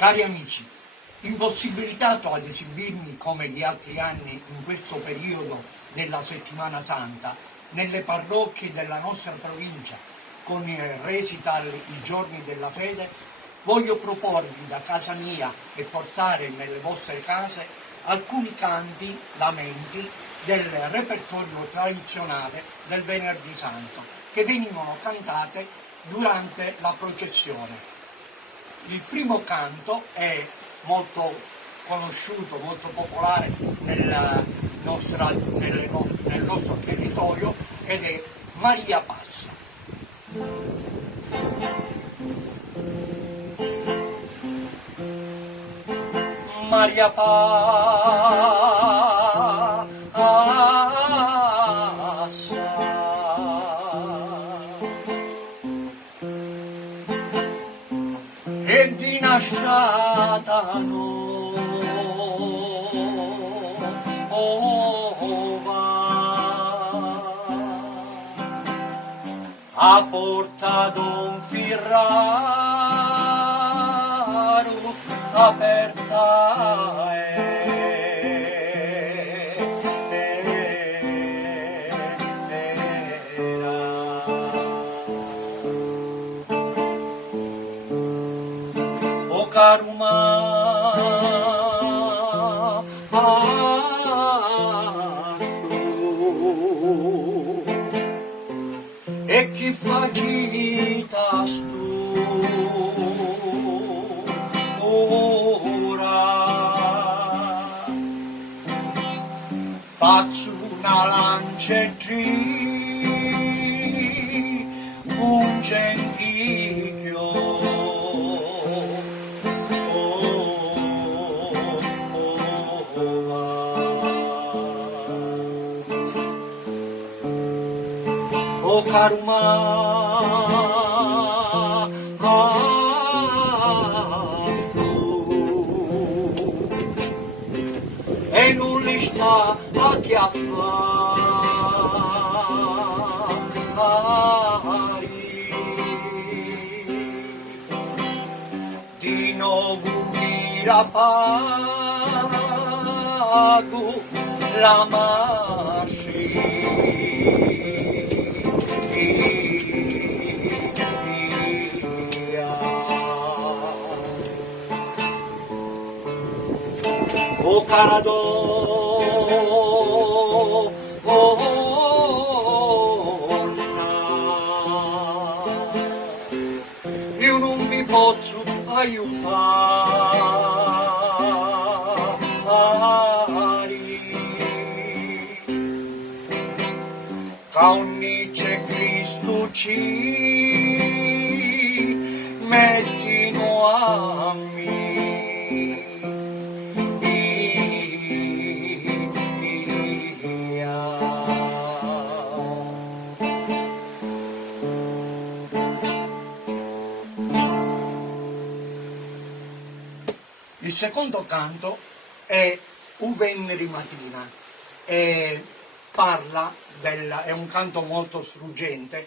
Cari amici, impossibilitato ad esibirmi come gli altri anni in questo periodo della Settimana Santa, nelle parrocchie della nostra provincia, con il recital I Giorni della Fede, voglio proporvi da casa mia e portare nelle vostre case alcuni canti, lamenti del repertorio tradizionale del Venerdì Santo, che venivano cantate durante la processione. Il primo canto è molto conosciuto, molto popolare nel nostro territorio ed è Maria Passa. Maria Passa e di nascita ha portato un firraro aperta o caruma e chi facita ora faccio una lancetri un gentichio o caruma e non li sta a chiaffare di nuovo la pago la masci o caradò io non vi posso aiutare che c'è Cristo ci mettino a me. Il secondo canto è U Veneri Mattina e è un canto molto struggente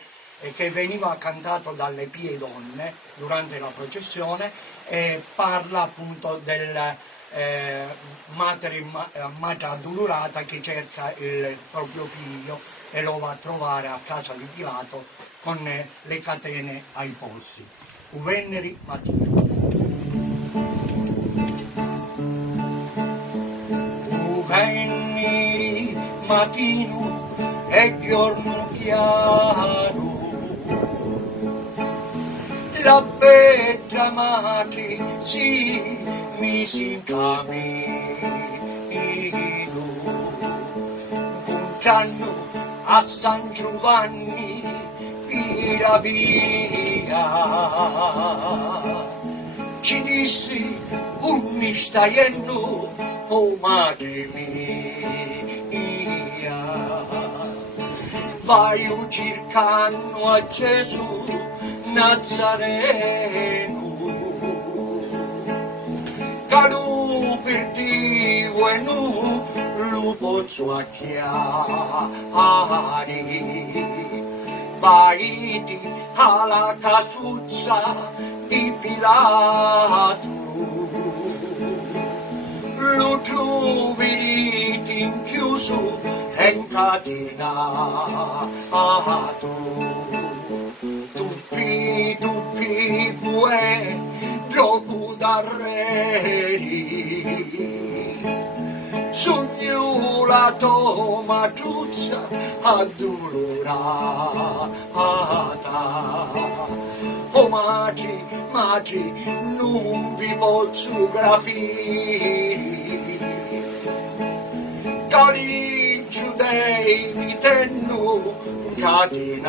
che veniva cantato dalle pie donne durante la processione e parla appunto del madre addolorata che cerca il proprio figlio e lo va a trovare a casa di Pilato con le catene ai polsi. U Veneri Mattina. Veneri mattino e giorno chiaro, la bella madre si mise in cammino, puntando a San Giovanni per la via. Ci dissi, mi stai e no, oh madre mia, vai cercando a Gesù Nazareno, che lui per Dio e non lo posso acchiare. Vai alla casuzza di Pilato, rinchiuso e incatenato. Tuppi, tuppi, gue, gioco d'arreri, sognulato matruzza addolorata. Oh madri, madri, non vi posso capire, cari giudei mi tenno incatenato.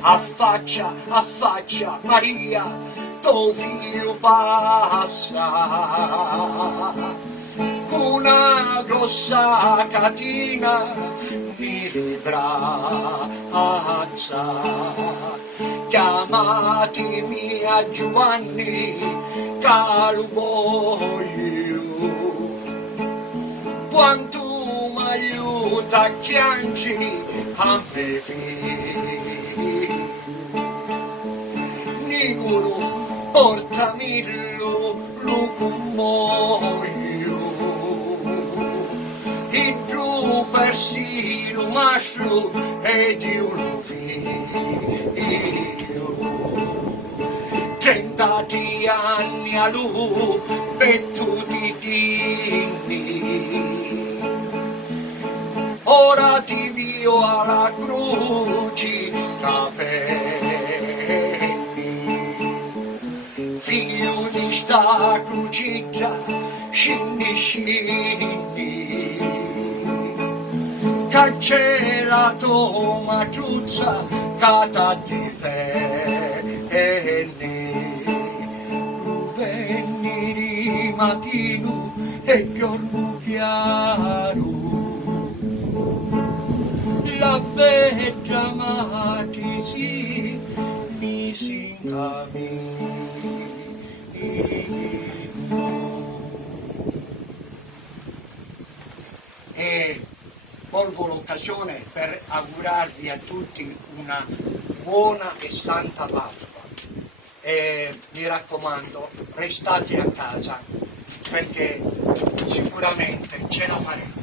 Affaccia, affaccia Maria, tuo figlio passa, con una grossa catena di ritrazza. Chiamatemi a Giovanni, che lo voglio, quanto m'aiuta a chiangi a me figlio. Nicolo, portami lo convoglio, il tuo persino mascio ed io lo figlio. 30 anni a lui per tutti i dinni, ora ti vio alla croce capelli, figlio di sta crucetta, scinni scinni, cancellato matruzza, cata di fenni. Venni di mattino e giorno chiaro, la bella mati si misi in cammino. E colgo l'occasione per augurarvi a tutti una buona e santa Pasqua. E mi raccomando, restate a casa perché sicuramente ce la faremo.